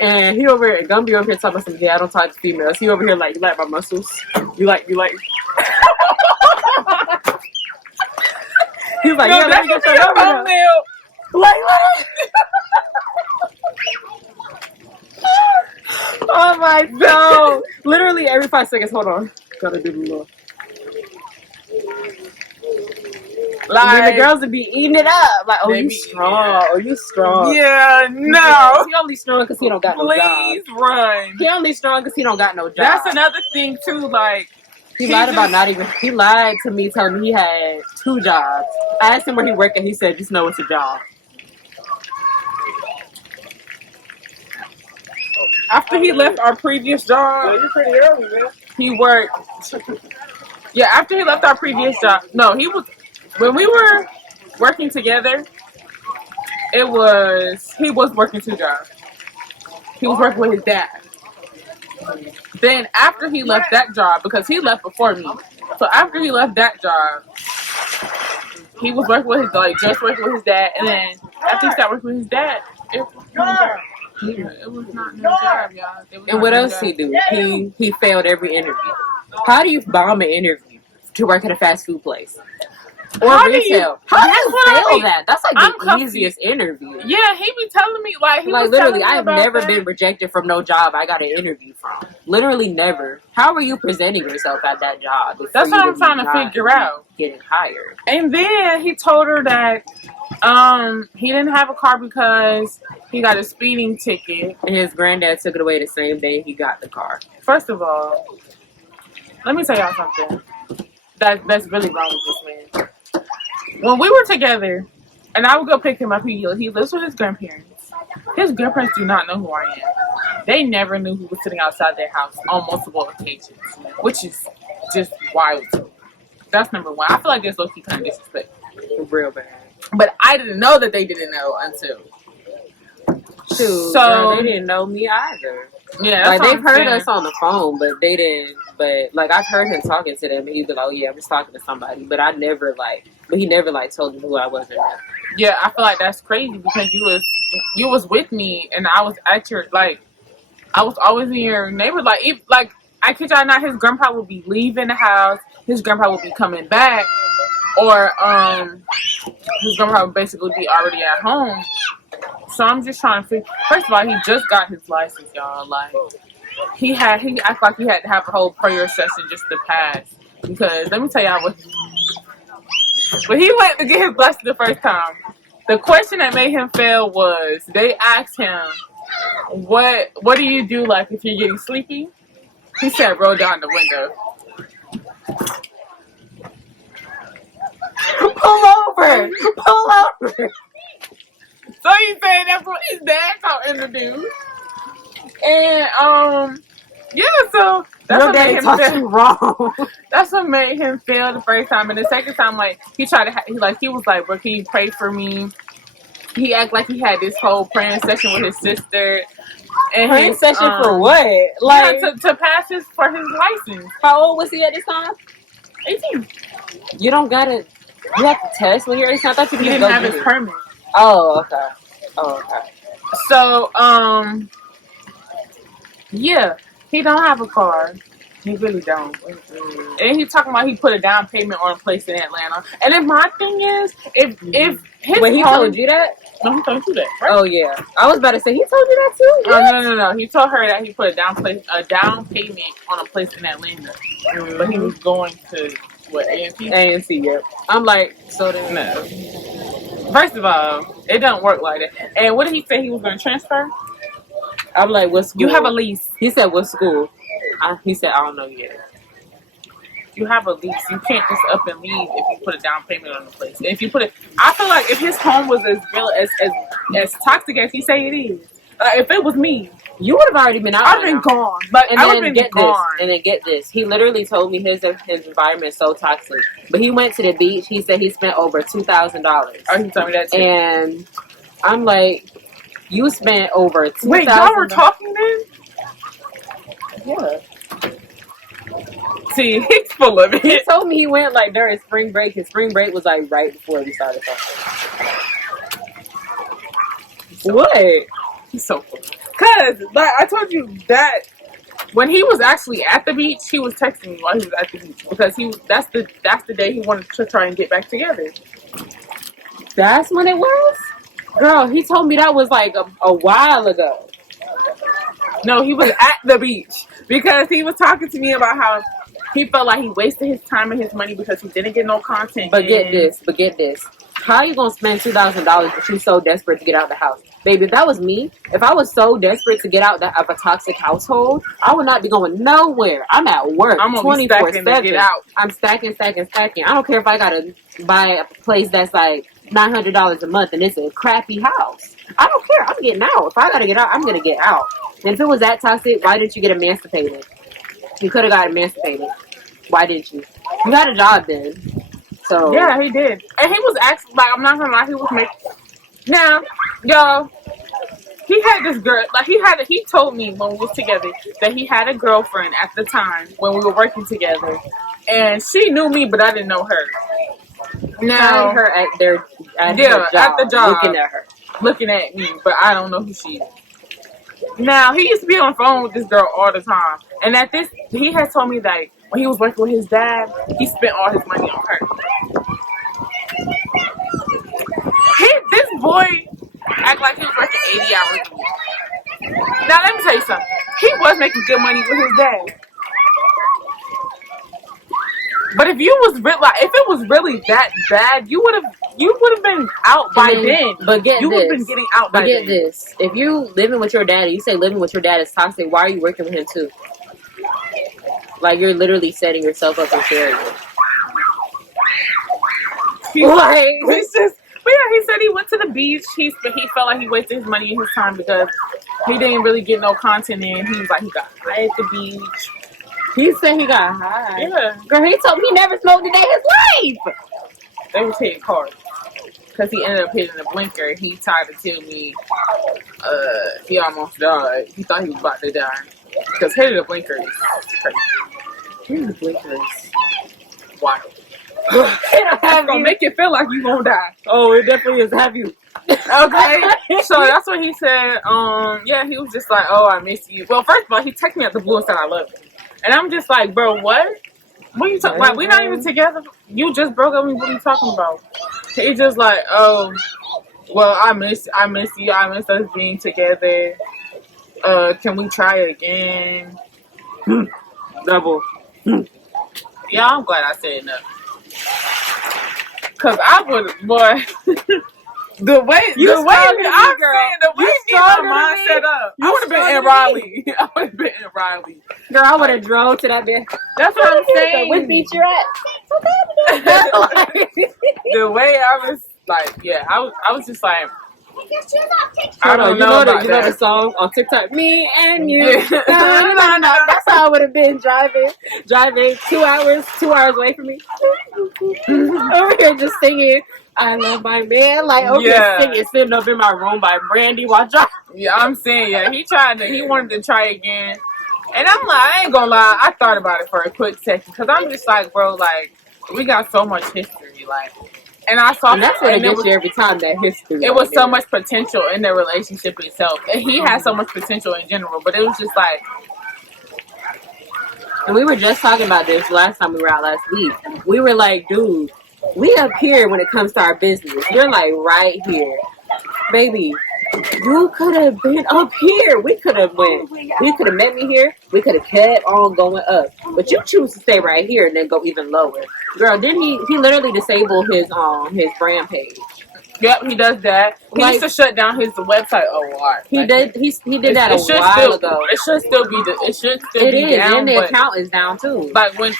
And he over here, Gumby over here talking about some, I don't talk to females. He over here like, you like my muscles? You like. He's like, yeah, let me get your number. Like, what? Oh my God. Literally every 5 seconds, hold on. Gotta do the little. Like, and then the girls would be eating it up. Like, oh, you strong. Oh, you strong. Yeah, no. He only strong because he don't got no job. Please run. He only strong because he don't got no job. That's another thing, too. Like, he lied he lied to me telling me he had 2 jobs. I asked him where he worked and he said, just know it's a job. After he left our previous job. You're pretty early, man. He worked. Yeah, after he left our previous job. No, he was. When we were working together, he was working 2 jobs. He was working with his dad. Then after he left that job, because he left before me, so after he left that job, he was working with just working with his dad, and then after he stopped working with his dad, it was not no job, y'all. And what else he do? He failed every interview. How do you bomb an interview to work at a fast food place? Or retail. How do you fail that? That's like the easiest interview. Yeah, he be telling me like literally, I've never been rejected from no job I got an interview from. Literally never. How are you presenting yourself at that job? That's what I'm trying to figure out. Getting hired. And then he told her that he didn't have a car because he got a speeding ticket. And his granddad took it away the same day he got the car. First of all, let me tell y'all something. That's really wrong with this man. When we were together, and I would go pick him up, he lives with his grandparents. His grandparents do not know who I am. They never knew who was sitting outside their house on multiple occasions, which is just wild to me. That's number one. I feel like that's low-key kind of disrespectful. Real bad. But I didn't know that they didn't know until. Shoot, so they didn't know me either. Yeah, like they've heard us on the phone, but they didn't. But like I've heard him talking to them, and he'd be like, "Oh yeah, I'm just talking to somebody." But he never told me who I was. Yeah, I feel like that's crazy because you was with me, and I was at your I was always in your neighborhood. Like I kid y'all not, his grandpa would be leaving the house, his grandpa would be coming back, or his grandpa would basically be already at home. So I'm just trying to figure. First of all, he just got his license, y'all. Like he acted like he had to have a whole prayer session just to pass. Because let me tell y'all when he went to get his license the first time, the question that made him fail was they asked him, "What do you do like if you're getting sleepy?" He said, "Roll down the window." Pull over. Pull over. So he said that's what his dad taught him to do. And yeah, so that's Your what made daddy him taught feel. you wrong. That's what made him feel the first time, and the second time, like he tried to, he was like, "Bro, can you pray for me?" He acted like he had this whole praying session with his sister, and Praying his session for what? Like, yeah, to pass for his license. how old was he at this time? 18. You don't gotta. You have to test when you're 18. I thought you He could didn't go have get his it. permit. Oh, okay. Oh, okay. So yeah, he don't have a car. He really don't. Mm-hmm. And he talking about he put a down payment on a place in Atlanta. And then my thing is, if his Wait, he told you that? no, he told you that, right? Oh yeah, I was about to say he told you that too. Oh no. He told her that he put a down payment on a place in Atlanta, but he was going to what A&P? A&C, yep. I'm like, so then No. First of all, it don't work like that. And what did he say he was going to transfer? I'm like, what school? You have a lease. He said, what school? He said, I don't know yet. You have a lease. You can't just up and leave if you put a down payment on the place. And if you put it, I feel like if his home was as real as toxic as he say it is, if it was me, you would have already been out. I'd been gone. Like, and I would then have been gone. And then get this. He literally told me his environment is so toxic. But he went to the beach. He said he spent over $2,000. Oh, he told me that too. And I'm like, you spent over $2,000. Wait, y'all were talking then? Yeah. See, he's full of it. He told me he went like during spring break. His spring break was like right before we started talking. What? He's so full. Cause like I told you that when he was actually at the beach, he was texting me while he was at the beach because that's the day he wanted to try and get back together. That's when it was? Girl, he told me that was like a while ago. No, he was at the beach because he was talking to me about how he felt like he wasted his time and his money because he didn't get no content. But get this. How are you going to spend $2,000 but you so desperate to get out of the house? Baby, if that was me, if I was so desperate to get out of a toxic household, I would not be going nowhere. I'm at work. I'm 24/7. Get out. I'm stacking. I don't care if I got to buy a place that's like $900 a month and it's a crappy house. I don't care. I'm getting out. If I got to get out, I'm going to get out. And if it was that toxic, why didn't you get emancipated? You could have got emancipated. Why didn't you? You had a job then. So yeah, he did. And he was actually, like, I'm not going to lie, he was making... Now, y'all, he had this girl, like, he told me when we was together that he had a girlfriend at the time when we were working together. And she knew me, but I didn't know her. Now, her at at the job, looking at me, but I don't know who she is. Now, he used to be on the phone with this girl all the time. And he had told me that when he was working with his dad, he spent all his money on her. This boy act like he was working 80 hours a week. Now, let me tell you something. He was making good money with his dad. But if it was really that bad, you would have been out by then. But you would have been getting out by then. But get this. If you living with your dad, you say living with your dad is toxic, why are you working with him too? Like, you're literally setting yourself up for failure. But yeah, he said he went to the beach. He felt like he wasted his money and his time because he didn't really get no content in. He was like, he got high at the beach. He said he got high. Yeah. Girl, he told me he never smoked a day in his life. They was hitting cars. Because he ended up hitting a blinker. He tried to tell me he almost died. He thought he was about to die. Because hitting a blinker is crazy. Hitting the blinker is wild. It's gonna make you feel like you gonna die. Oh, it definitely is. Have you? Okay. So that's what he said. Yeah, he was just like, oh, I miss you. Well, first of all, he texted me at the blue and said I love you. And I'm just like, bro, what? What are you talking? Like, we're not even together. You just broke up with me. What are you talking about? He's just like, oh, well, I miss you. I miss us being together. Can we try again? Double. Yeah, I'm glad I said no. Cause I would, boy. The way me and my mind set up, I would have been in Raleigh. I would have been in Raleigh. Girl, I would have drove to that bitch. That's what I'm saying. What beach you're at? The way I was like, yeah, I was just like, I Hold don't on, know about you know the that. song on TikTok, me and you. Yeah. No. That's how I would have been driving 2 hours away from me. Over here just singing, I love my man. Like, over here singing, sitting up in my room by Brandy while driving. Yeah, I'm saying, yeah, he wanted to try again. And I'm like, I ain't gonna lie, I thought about it for a quick second. Because I'm just like, bro, like, we got so much history. Like, and I saw, And that's what it gets you every time, that history. it was so much potential in the relationship itself. And he had so much potential in general. But it was just like, and we were just talking about this last time we were out last week. We were like, dude, we up here when it comes to our business. You're like right here. Baby, you could have been up here. We could have went. You could have met me here. We could have kept on going up. But you choose to stay right here and then go even lower. Girl, didn't he literally disabled his brand page. yep, he does that. He used to shut down his website a lot. He did that a while ago. It should still be down. And the account is down too. Like when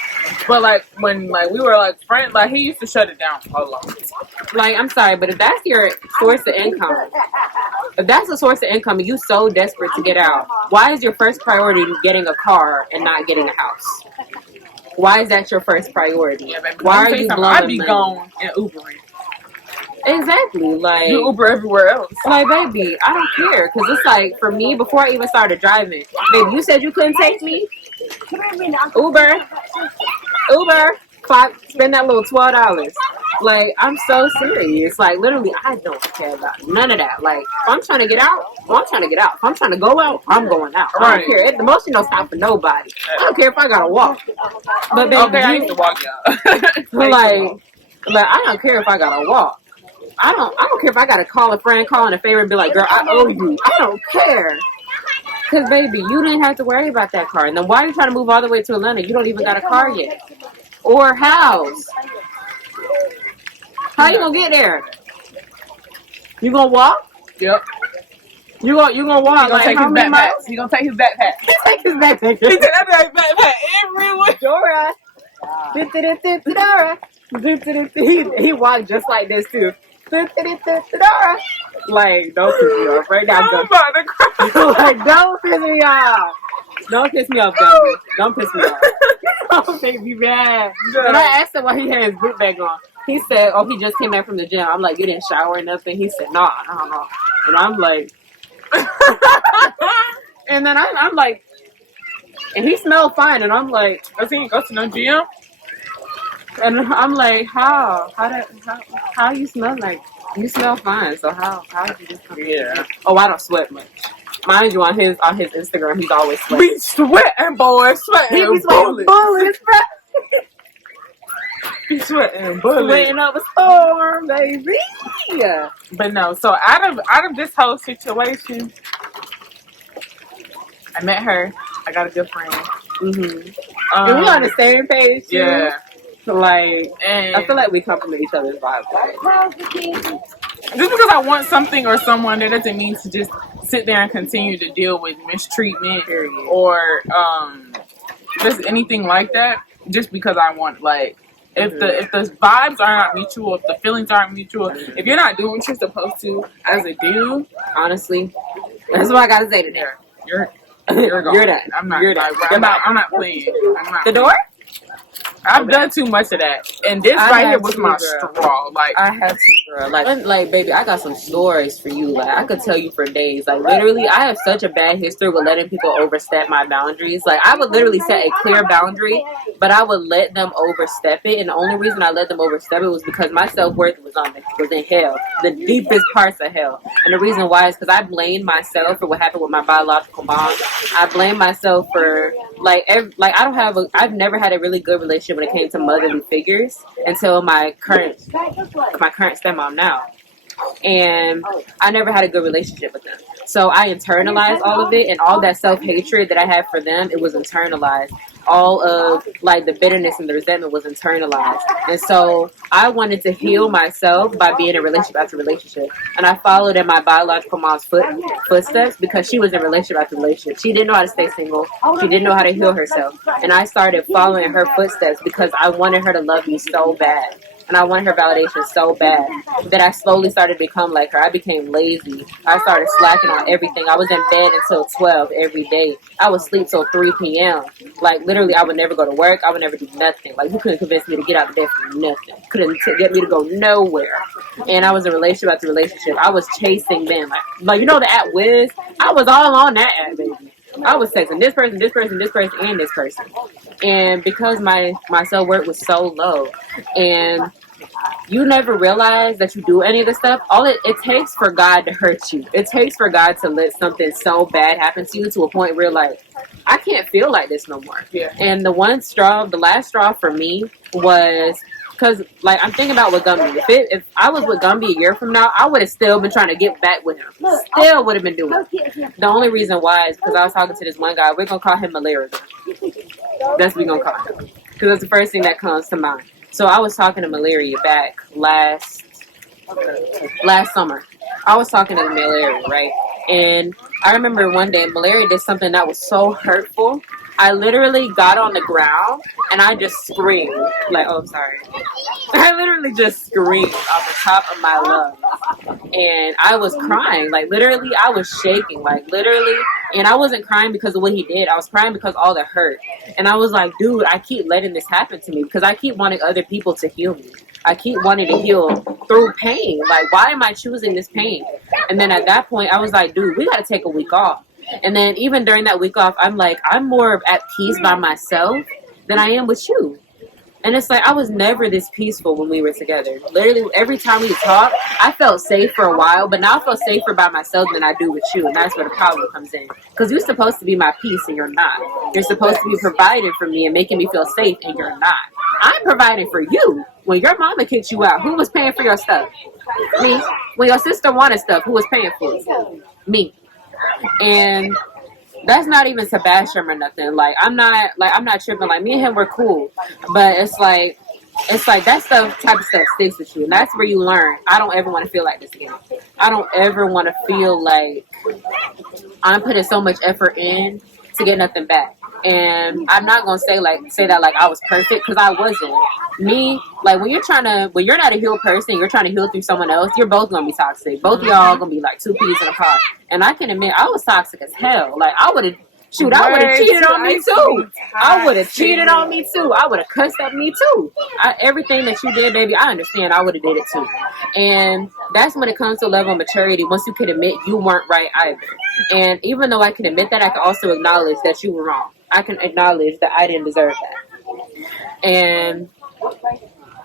we were like friends, like he used to shut it down a lot. Like, I'm sorry, but if that's your source of income, if that's a source of income and you so desperate to get out, why is your first priority getting a car and not getting a house? Why is that your first priority? Yeah, baby, why are you blowing I'd be money? gone and Ubering. Exactly, like you Uber everywhere else. Like, baby, I don't care, because it's like, for me, before I even started driving, baby, you said you couldn't take me. Uber, spend that little $12. Like, I'm so serious. Like, literally, I don't care about none of that. Like, if I'm trying to get out, well, I'm trying to get out. If I'm trying to go out, I'm going out. I don't care. The motion don't stop for nobody. I don't care if I gotta walk. But baby, okay, I used to walk out. like, I don't care if I gotta walk. I don't care if I gotta call a friend, call in a favor, and be like, girl, I owe you. I don't care. Because, baby, you didn't have to worry about that car. And then why are you trying to move all the way to Atlanta? You don't even got a car yet. Or house. How you gonna get there? You gonna walk? Yep. You gonna walk? He gonna take his backpack. He gonna take his backpack. Take his backpack. He take that backpack everywhere. Dora. He walked just like this too. Like, don't piss me off right now. I'm about to cry. Like, don't piss me off. Don't piss me off, Gunner. Don't piss me off. Don't make me mad. And I asked him why he had his boot bag on. He said, oh, he just came back from the gym. I'm like, you didn't shower or nothing? He said, nah, I don't know. And I'm like, and then I'm like, and he smelled fine. And I'm like, does he go to no gym? And I'm like, how you smell like? You smell fine. So how did you just come? Yeah. Oh, I don't sweat much. Mind you, on his Instagram, he's always sweating. We sweating, boy, sweating. He be sweating bullets, bro. He sweating bullets. Sweating up a storm, baby. Yeah. But no, so out of this whole situation, I met her. I got a good friend. Mm-hmm. And we on the same page too. Yeah. Like, and I feel like we complement each other's vibes. Just because I want something or someone, that doesn't mean to just sit there and continue to deal with mistreatment or just anything like that. Just because I want, like, if the vibes are not mutual, if the feelings aren't mutual, if you're not doing what you're supposed to as a dude, honestly, that's what I gotta say to there. You're gone. You're that. I'm not. You're like, that. I'm not playing. The door? I've done too much of that, and this right here was my straw. Like, I have to, girl. Like, baby, I got some stories for you. Like, I could tell you for days. Like, literally, I have such a bad history with letting people overstep my boundaries. Like, I would literally set a clear boundary, but I would let them overstep it. And the only reason I let them overstep it was because my self-worth was in hell, the deepest parts of hell. And the reason why is because I blamed myself for what happened with my biological mom. I blame myself for I've never had a really good relationship when it came to motherly figures until my current stepmom now. And I never had a good relationship with them. So I internalized all of it, and all that self-hatred that I had for them, it was internalized. all of like the bitterness and the resentment was internalized. And so I wanted to heal myself by being in relationship after relationship. And I followed in my biological mom's footsteps because she was in relationship after relationship. She didn't know how to stay single. She didn't know how to heal herself. And I started following her footsteps because I wanted her to love me so bad. And I wanted her validation so bad that I slowly started to become like her. I became lazy. I started slacking on everything. I was in bed until 12 every day. I would sleep till 3 p.m. Like, literally, I would never go to work. I would never do nothing. Like, you couldn't convince me to get out of bed for nothing. Couldn't get me to go nowhere. And I was in relationship after relationship. I was chasing men. Like you know the app Wiz? I was all on that app, baby. I was texting this person, this person, this person, and this person. And because my self-worth was so low, and you never realize that you do any of this stuff, all it takes for God to hurt you. It takes for God to let something so bad happen to you to a point where, like, I can't feel like this no more. Yeah. And the last straw for me was... Because, like, I'm thinking about with Gumby. If I was with Gumby a year from now, I would have still been trying to get back with him. Still would have been doing it. The only reason why is because I was talking to this one guy. We're going to call him Malaria. That's what we're going to call him. Because that's the first thing that comes to mind. So I was talking to Malaria back last summer. I was talking to Malaria, right? And I remember one day Malaria did something that was so hurtful. I literally got on the ground and I just screamed. Like, oh, I'm sorry. I literally just screamed off the top of my lungs. And I was crying. Like, literally, I was shaking. Like, literally. And I wasn't crying because of what he did. I was crying because all the hurt. And I was like, dude, I keep letting this happen to me because I keep wanting other people to heal me. I keep wanting to heal through pain. Like, why am I choosing this pain? And then at that point, I was like, dude, we got to take a week off. And then even during that week off, I'm like, I'm more at peace by myself than I am with you. And it's like, I was never this peaceful when we were together. Literally, every time we talked, I felt safe for a while, but now I feel safer by myself than I do with you. And that's where the problem comes in. Because you're supposed to be my peace, and you're not. You're supposed to be providing for me and making me feel safe, and you're not. I'm providing for you. When your mama kicked you out, who was paying for your stuff? Me. When your sister wanted stuff, who was paying for it? Me. And that's not even Sebastian or nothing. Like, I'm not tripping. Like, me and him were cool, but it's like that stuff, type of stuff sticks with you, and that's where you learn. I don't ever want to feel like this again. I don't ever want to feel like I'm putting so much effort in to get nothing back. And I'm not gonna say that like I was perfect, because I wasn't. Me, like, when you're not a healed person, you're trying to heal through someone else, you're both gonna be toxic. Both of y'all gonna be like two peas in a pod. And I can admit, I was toxic as hell. Like, I would have cheated on me too. I would have cheated on me too. I would have cussed at me too. Everything that you did, baby, I understand. I would have did it too. And that's when it comes to a level of maturity. Once you can admit you weren't right either. And even though I can admit that, I can also acknowledge that you were wrong. I can acknowledge that I didn't deserve that. And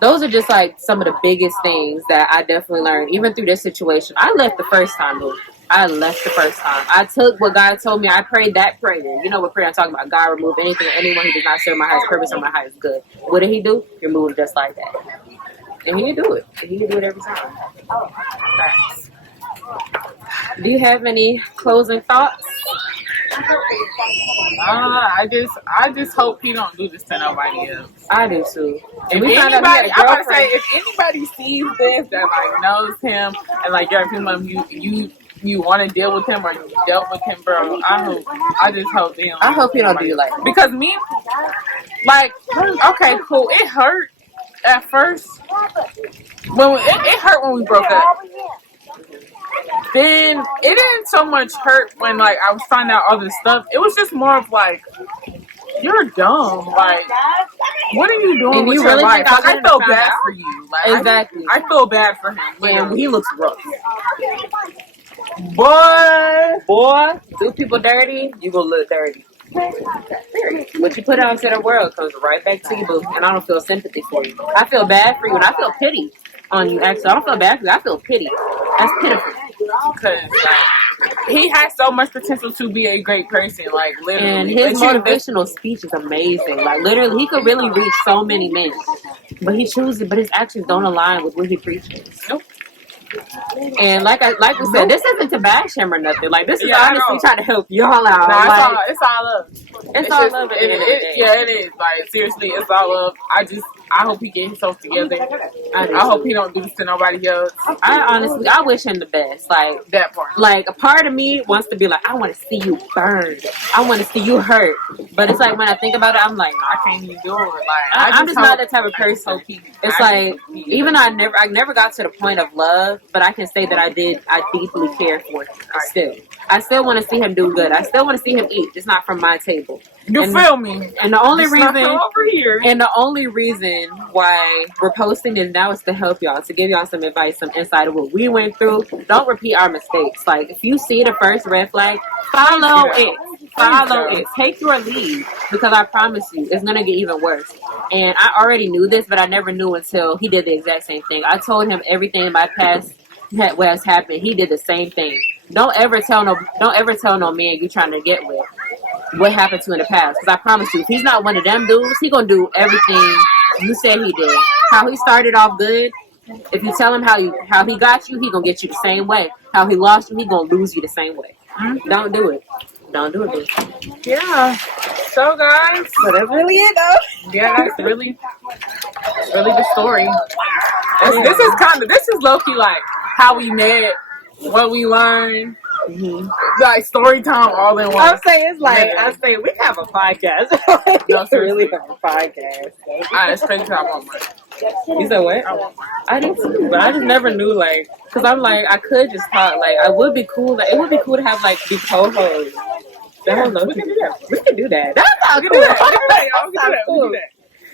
those are just like some of the biggest things that I definitely learned, even through this situation. I left the first time, though. I left the first time. I took what God told me. I prayed that prayer. You know what prayer I'm talking about? God, remove anything or anyone who does not serve my highest purpose or my highest good. What did he do? Remove just like that. And he can do it. He can do it every time. Thanks. Do you have any closing thoughts? I just hope he don't do this to nobody else. I do too. And if anybody sees this that like knows him and like you want to deal with him or you dealt with him, bro, I just hope they don't. I hope he don't do you like that. Because me, like, okay, cool. It hurt at first. It hurt when we broke up. Then it didn't so much hurt when like I was finding out all this stuff. It was just more of like, you're dumb. Like, what are you doing with your life? Like, I feel bad for you. Like, exactly. I feel bad for him. And he looks rough. Boy, do people dirty, you gonna look dirty. What you put out into the world comes right back to you, boo. And I don't feel sympathy for you. I feel bad for you, and I feel pity on you. Actually, I don't feel bad for you. I feel pity. That's pitiful. Because like, he has so much potential to be a great person. Like, literally, and his motivational speech is amazing. Like, literally, he could really reach so many men, but he chooses. But his actions don't align with what he preaches. Nope. And like we said, this isn't to bash him or nothing. Like, this is Yeah, honestly trying to help y'all out. Nah, Like, it's all love. it's all love at the end of the day. Yeah, it is. Like, seriously, it's all love. I hope he gets himself together. I hope he don't do this to nobody else. I wish him the best. Like, That part. like, a part of me wants to be like, I want to see you burn. I want to see you hurt. But it's like, when I think about it, I'm like, no, I can't even do it. Like, I'm just not that type of person. It's like, even though I never got to the point of love, but I can say that I deeply care for him. I still want to see him do good. I still want to see him eat, just not from my table. You feel me? And the only reason over here. And the only reason why we're posting this now is to help y'all, to give y'all some advice, some insight of what we went through. Don't repeat our mistakes. Like, if you see the first red flag, follow it. Follow it. Take your lead, because I promise you, it's gonna get even worse. And I already knew this, but I never knew until he did the exact same thing. I told him everything in my past what has happened. He did the same thing. Don't ever tell no man you trying to get with what happened to in the past. Because I promise you, if he's not one of them dudes, he gonna do everything you said he did. How he started off good. If you tell him how he got you, he gonna get you the same way. How he lost you, he gonna lose you the same way. Don't do it. Don't do it, bitch. Yeah. So guys, So that's really it, though. yeah, that's really the story. This is low key like how we met, what we learned. Like story time all in one. I'm saying it's like we have a podcast. No, we really have a podcast. It's crazy because I want one. You said what? I want one. I did too, but I just never knew, like, because I'm like, I could just talk, like, I would be cool, like, it would be cool to have, like, be co-hosts. I don't know. We can do that. We can do that. That's not cool.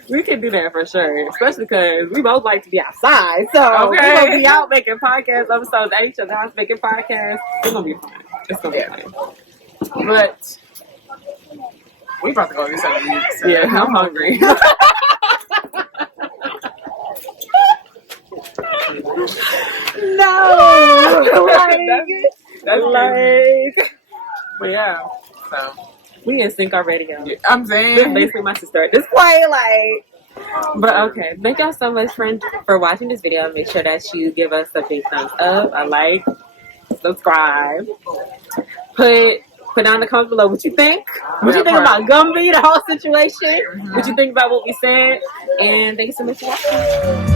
We can do that for sure, especially because we both like to be outside. So we're going to be out making podcast episodes at each other's house making podcasts. It's going to be fun. It's going to be fun. But we about to go get something to eat. So yeah, I'm hungry. No! That's like... But yeah, so... We in sync already, y'all. Yeah, I'm saying. This is basically my sister at this point, like... But okay, thank y'all so much for watching this video. Make sure that you give us a big thumbs up, a like, subscribe. Put down in the comments below what you think. What you think about Gumby, the whole situation. What you think about what we said. And thank you so much for watching.